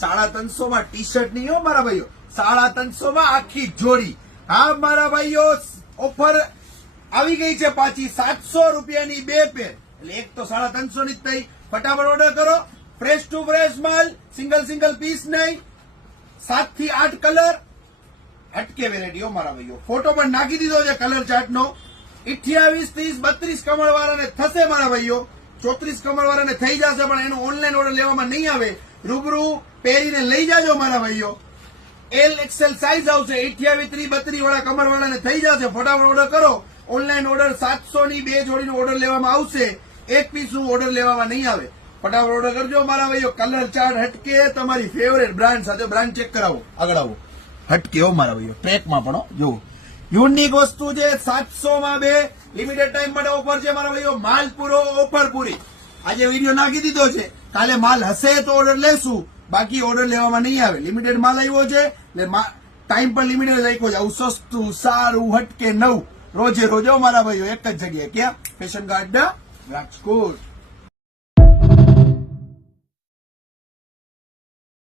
350 માં T shirt નહીં હો મારા ભાઈઓ, 350 માં આખી જોડી. હા મારા ભાઈઓ, ઓફર આવી ગઈ છે પાછી 700 રૂપિયાની 2 પેર, એટલે એક તો 350 ની જ થઈ. ફટાફટ ઓર્ડર કરો. ફ્રેશ ટુ ફ્રેશ માલ, સિંગલ પીસ નહીં. 7 થી 8 કલર, હટકે વેરાયટીઓ મારા ભાઈઓ. ફોટો પણ નાખી દીધો છે કલર ચાર્ટ નો. 28, 30, 32 કમર વાળાને થશે મારા ભાઈઓ, 34 કમર વાળાને થઈ જશે, પણ એનો ઓનલાઈન ઓર્ડર લેવામાં નહીં આવે. રૂબરૂ પહેરીને લઈ જાજો મારા ભાઈઓ. XL સાઈઝ આવશે. 28, 30, 32 વાળા કમર વાળાને થઈ જશે. ફટાફટ ઓર્ડર કરો. ઓનલાઈન ઓર્ડર 700 ની 2 જોડીનો ઓર્ડર લેવામાં આવશે, 1 પીસ નું ઓર્ડર લેવામાં નહીં આવે. ફટાફટ ઓર્ડર કરજો મારા ભાઈઓ. કલર ચાર્ટ હટકે, તમારી ફેવરેટ બ્રાન્ડ સાથે. બ્રાન્ડ ચેક કરાવો, આગળ આવો. હટકે હો મારા ભાઈઓ, ટ્રેકમાં પણ જો યુનિક વસ્તુ છે. 700 માં 2 લિમિટેડ ટાઈમ માટે ઓફર છે મારા ભાઈઓ. માલ પૂરો, ઓફર પૂરી. આજે વિડીયો નાખી દીધો છે, કાલે માલ હશે તો ઓર્ડર લેશું, બાકી ઓર્ડર લેવામાં નહીં આવે. લિમિટેડ માલ આવ્યો છે એટલે ટાઈમ પણ લિમિટેડ રાખ્યો છે. આવું સસ્તું, સારું, હટકે નવું રોજે રોજ મારા ભાઈઓ એક જ જગ્યાએ. ક્યાં? Fashion garden Rajkot.